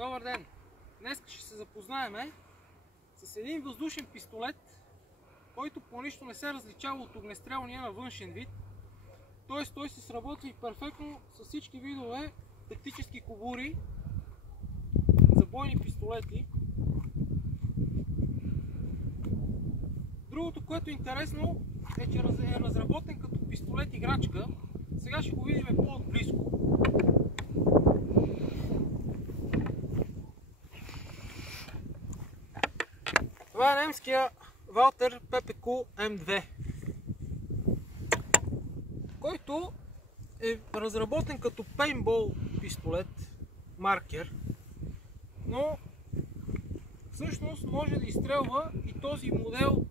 Добър ден! Днес ще се запознаем с един въздушен пистолет, който по нищо не се различава от огнестрелния на външен вид. Т.е. той се сработи перфектно с всички видове тактически кобури за бойни пистолети. Другото, което е интересно, е, че е разработен като пистолет играчка. Сега ще го видим по-отблизко. Това е немския Walther PPQ M2, който е разработен като пейнтбол пистолет, маркер, но всъщност може да изстрелва и този модел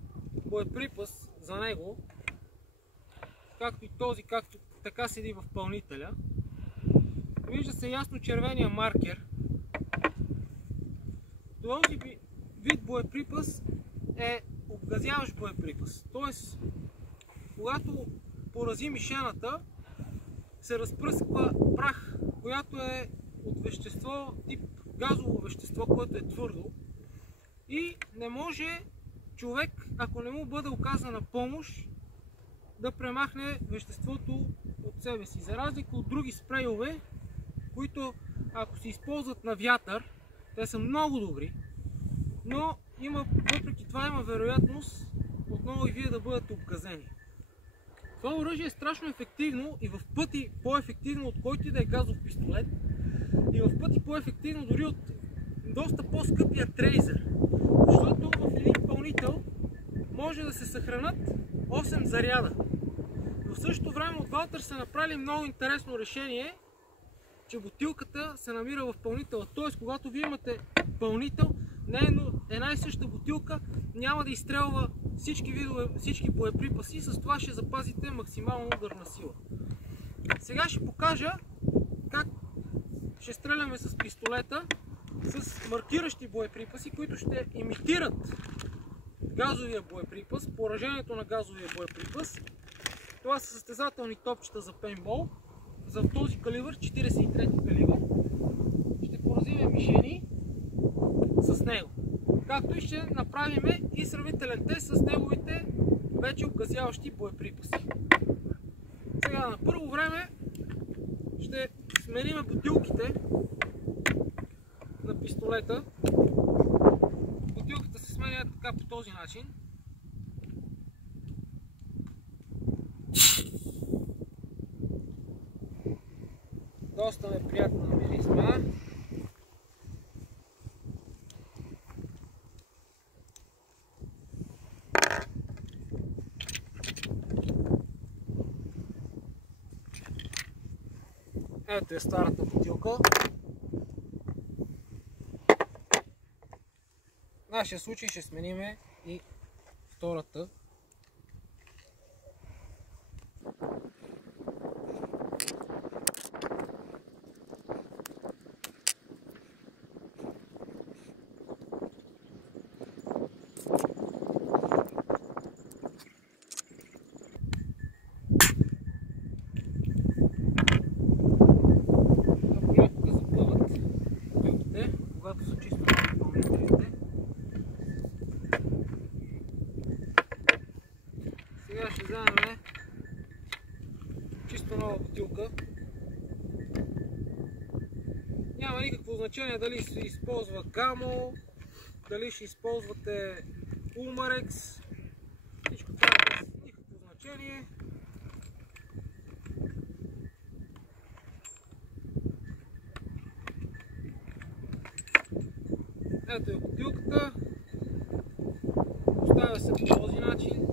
боеприпас за него, както и този, както така седи в пълнителя. Вижда се ясно червения маркер. Този вид боеприпас е обгазяващ боеприпас. Т.е. когато порази мишената, се разпръсква прах, която е от вещество, тип газово вещество, което е твърдо. И не може човек, ако не му бъде оказана помощ, да премахне веществото от себе си. За разлика от други спрейове, които ако се използват на вятър, те са много добри, но въпреки това има вероятност отново и вие да бъдете обгазени. Това оръжие е страшно ефективно и в пъти по-ефективно от който и да е газов пистолет, и в пъти по-ефективно дори от доста по-скъпия трейзер, защото в един пълнител може да се съхранят 8 заряда. Но в същото време от Walther са направили много интересно решение, че бутилката се намира в пълнителя. Т.е. когато вие имате пълнител, една и съща бутилка няма да изстрелва всички боеприпаси, с това ще запазите максимално ударна сила. Сега ще покажа как ще стреляме с пистолета с маркиращи боеприпаси, които ще имитират газовия боеприпас, поражението на газовия боеприпас. Това са състезателни топчета за пейнтбол, за този калибър, 43 калибър. Ще поразим мишени с него. Както и ще направим и сравнителен тест с неговите вече обгазяващи боеприпаси. Сега на първо време ще сменим бутилките на пистолета. Бутилката се сменя така по този начин. Доста неприятна миризма. Ето е старата бутилка. В нашия случай ще сменим и втората. Когато са чисто допълнителните. Сега ще вземем чисто нова бутилка. Няма никакво значение дали се използва Гамо, дали ще използвате Улмарекс. Всичко това е без никакво значение. Ето е бутилката. Поставя се по този начин.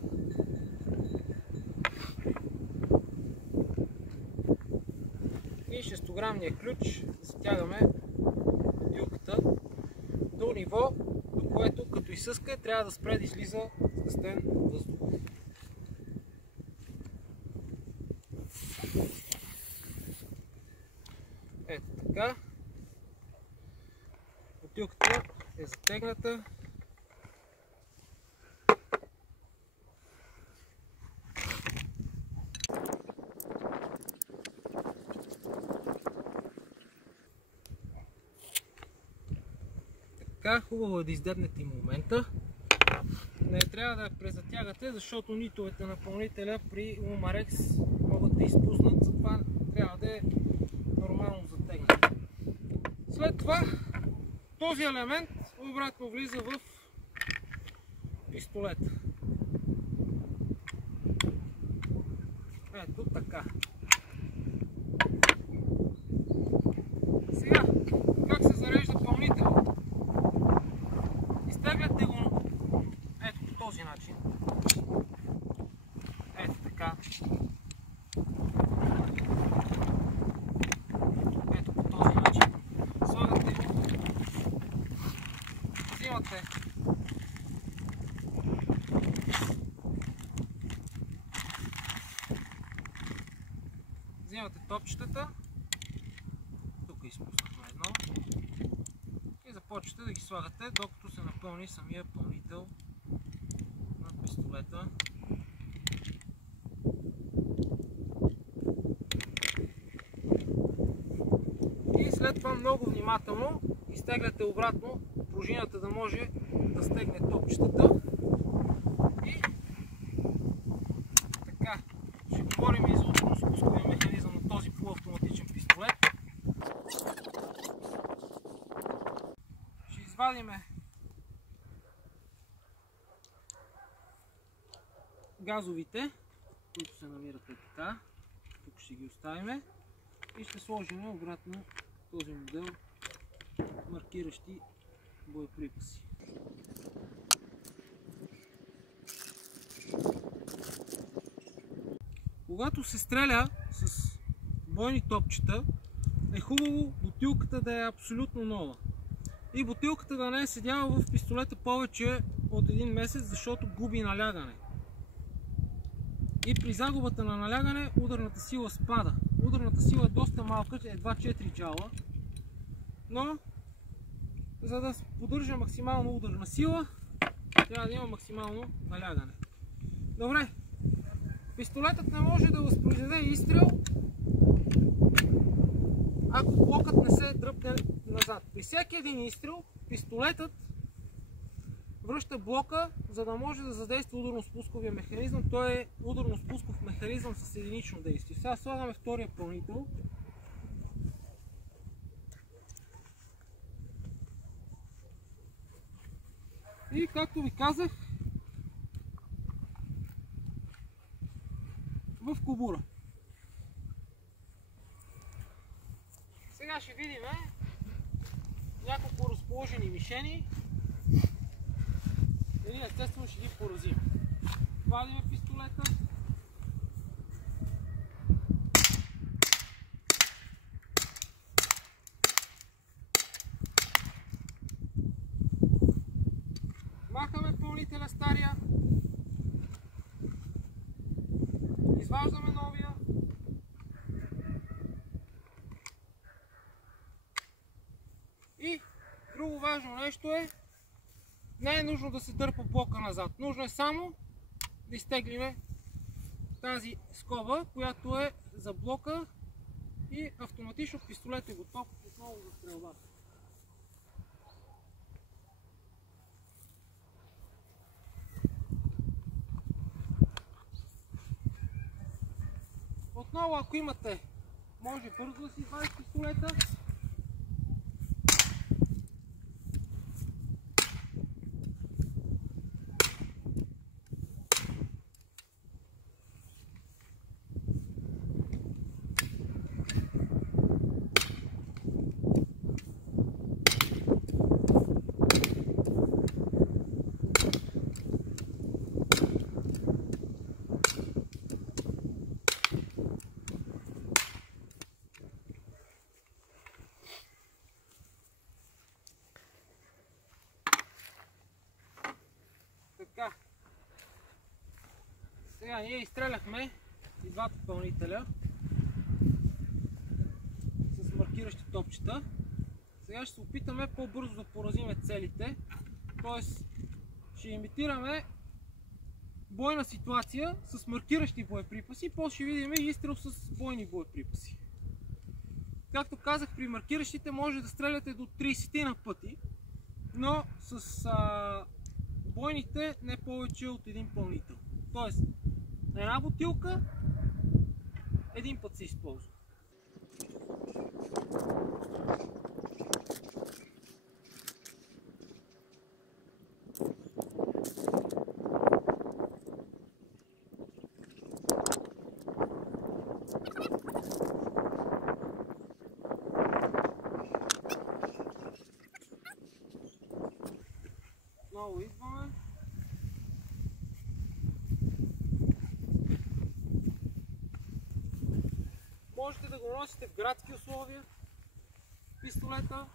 И 6-грамния ключ затягаме бутилката до ниво, до което като изсъска трябва да спре да излиза сгъстен въздух. Ето така. Бутилката е затегната. така, хубаво е да издебнете и момента. Не трябва да я презатягате, защото нитовете на напълнителя при Umarex могат да изпуснат, затова трябва да е нормално затегнат. След това този елемент обратно влиза в пистолета. Ето така. Сега, как се зарежда пълнител? Изтегляте го ето по този начин. Ето така. Ето по този начин. Слагате го. Взимате топчетата. Тук изпуснахме едно. И започвате да ги слагате, докато се напълни самия пълнител на пистолета. И след това много внимателно изтегляте обратно пружината, да може да стегне топчетата. И така, ще говорим и за ударно-спусковия механизъм на този полуавтоматичен пистолет. Ще извадиме газовите, които се намират така. Тук ще ги оставим и ще сложим обратно този модел маркиращи боеприпаси. Когато се стреля с бойни топчета, е хубаво бутилката да е абсолютно нова. И бутилката да не е седяла в пистолета повече от един месец, защото губи налягане. И при загубата на налягане ударната сила спада. Ударната сила е доста малка, едва 4 джаула, но за да поддържа максимално ударна сила, трябва да има максимално налягане. Добре, пистолетът не може да възпроизведе изстрел, ако блокът не се дръпне назад. При всеки един изстрел, пистолетът връща блока, за да може да задейства ударно-спусковия механизъм. Той е ударно-спусков механизъм с единично действие. Сега слагаме втория пълнител. И както ви казах, в кобура. Сега ще видим няколко разположени мишени. И ние естествено ще ги поразим. Вадиме пистолета. Махаме пълнителя стария. Изваждаме новия. И друго важно нещо е, не е нужно да се дърпа блока назад. Нужно е само да изтеглиме тази скоба, която е за блока, и автоматично пистолет е готов отново за стрелба. Отново, ако имате, може бързо да си извадите пистолета. Така. Сега ние изстреляхме и двата пълнителя с маркиращи топчета. Сега ще се опитаме по-бързо да поразиме целите, т.е. ще имитираме бойна ситуация с маркиращи боеприпаси, после ще видим и изстрел с бойни боеприпаси. Както казах, при маркиращите може да стреляте до 30 на пъти, но с бойните не повече от един пълнител. Тоест, една бутилка един път се използва. Отново идваме. Можете да го носите в градски условия. Пистолета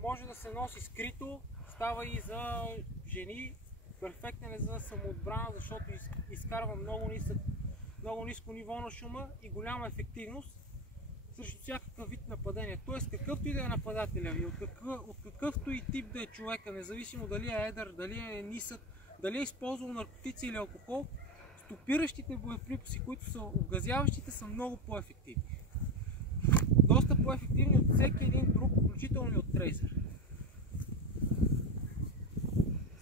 може да се носи скрито, става и за жени. Перфектен е за самоотбрана, защото изкарва много ниско ниво на шума и голяма ефективност срещу всякакъв вид нападение. Тоест, какъвто и да е нападателя ви, от какъвто и тип да е човека, независимо дали е едър, дали е нисък, дали е използвал наркотици или алкохол, стопиращите боеприпаси, които са обгазяващите, са много по-ефективни. Доста по-ефективни от всеки един друг, включително и от трейзер.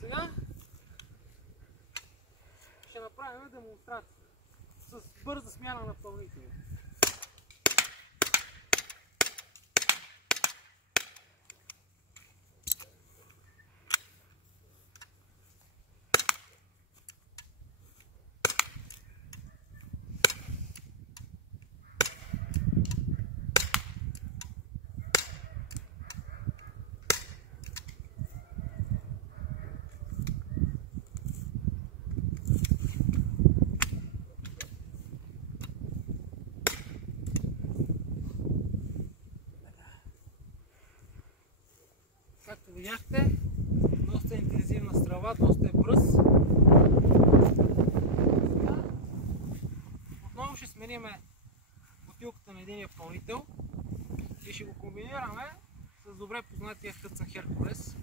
Сега ще направим демонстрация с бърза смяна на пълнителя. Както видяхте, доста интензивна стрелба, доста е бърз. Отново ще сменим бутилката на единия пълнител и ще го комбинираме с добре познатия Hudson Hercules.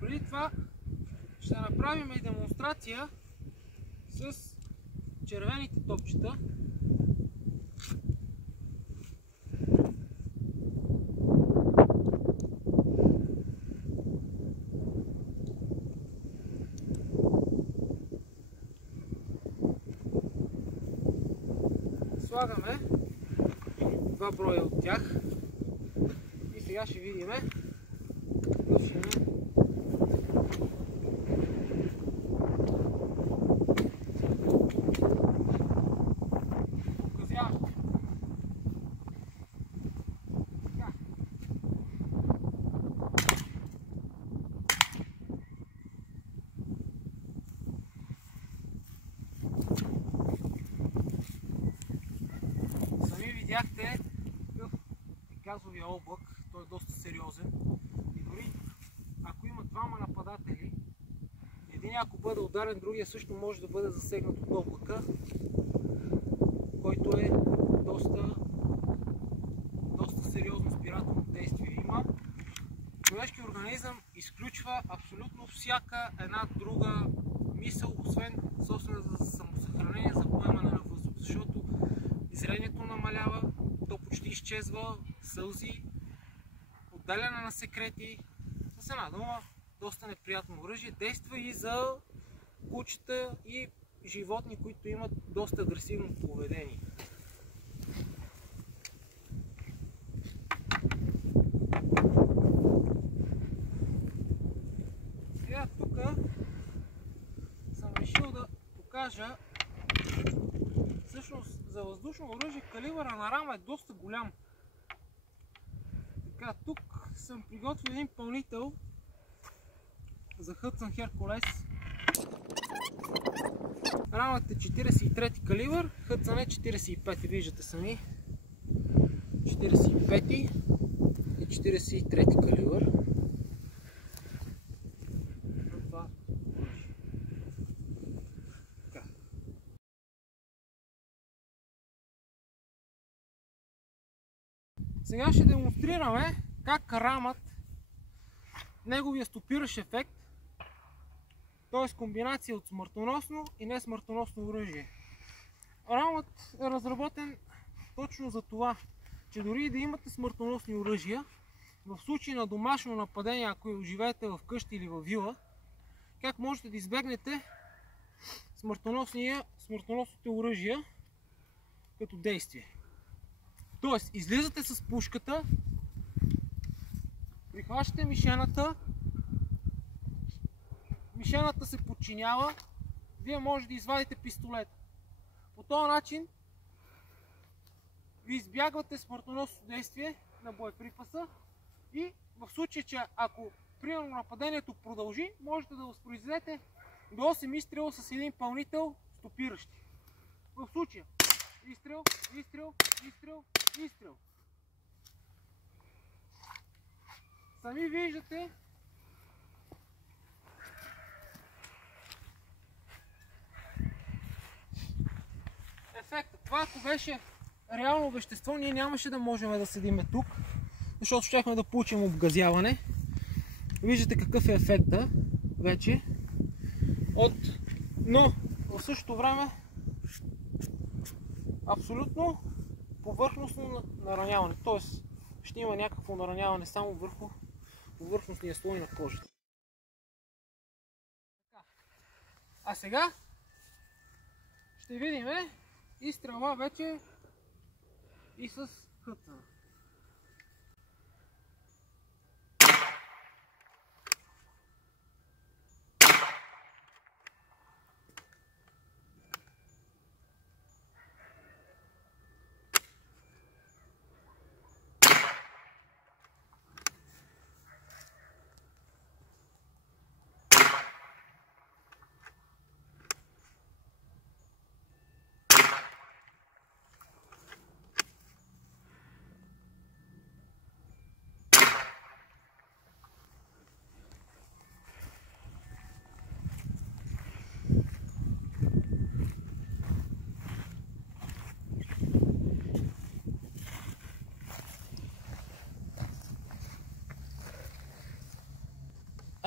Преди това ще направим и демонстрация с червените топчета. Слагаме 2 броя от тях и сега ще видим видяхте какъв е газовия облак, той е доста сериозен и дори ако има двама нападатели, един ако бъде ударен, другия също може да бъде засегнат от облака, който е доста сериозно спирателно действие има. Човешкият организъм изключва абсолютно всяка една друга мисъл, освен собствената за самосъхранение, за поемане на въздух, защото зрението намалява, то почти изчезва, сълзи, отделяне на секрети. С една дума, доста неприятно оръжие. Действа и за кучета и животни, които имат доста агресивно поведение. Сега тук съм решил да покажа. Всъщност за въздушно оръжие калибъра на рама е доста голям. Така, тук съм приготвил един пълнител за Hudson Hercules. Рамата е 43 калибър, Hudson е 45, виждате сами. 45 и 43 калибър. Сега ще демонстрираме как рамът, неговия стопиращ ефект, т.е. комбинация от смъртоносно и несмъртоносно оръжие. Рамът е разработен точно за това, че дори да имате смъртоносни оръжия, в случай на домашно нападение, ако живеете в къща или в вила, как можете да избегнете смъртоносните оръжия като действие. Тоест, излизате с пушката, прихващате мишената, мишената се подчинява, вие можете да извадите пистолет. По този начин ви избягвате смъртоносното действие на боеприпаса и в случай, че ако примерно нападението продължи, можете да възпроизведете до 8 изстрела с един пълнител стопиращи. В случая изстрел, изстрел, изстрел, изстрел. Сами виждате ефекта. Това ако беше реално вещество, ние нямаше да можем да седиме тук, защото щяхме да получим обгазяване. Виждате какъв е ефекта вече. Но в същото време абсолютно повърхностно нараняване. Т.е. ще има някакво нараняване само върху повърхностния слой на кожата. А сега ще видим изстрела вече и с хътна.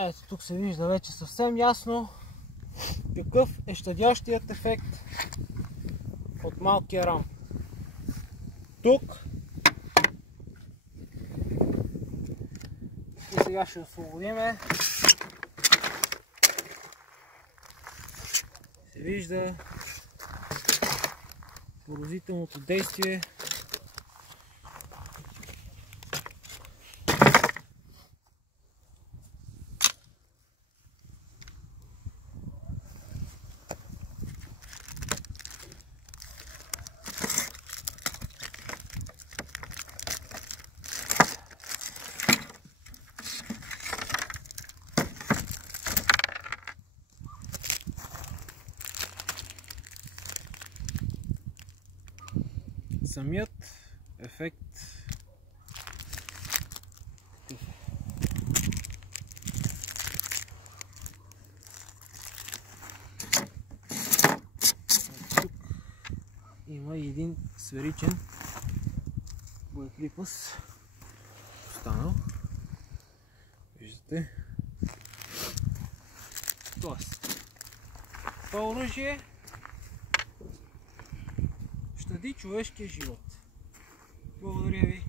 Ето тук се вижда вече съвсем ясно какъв е щадящият ефект от малкия рам. Тук и сега ще освободиме. Се вижда поразителното действие. Самият ефект тук има и един сферичен боеприпас останал. Виждате? Тоест, това оръжие щади човешкия живот. Благодаря ви.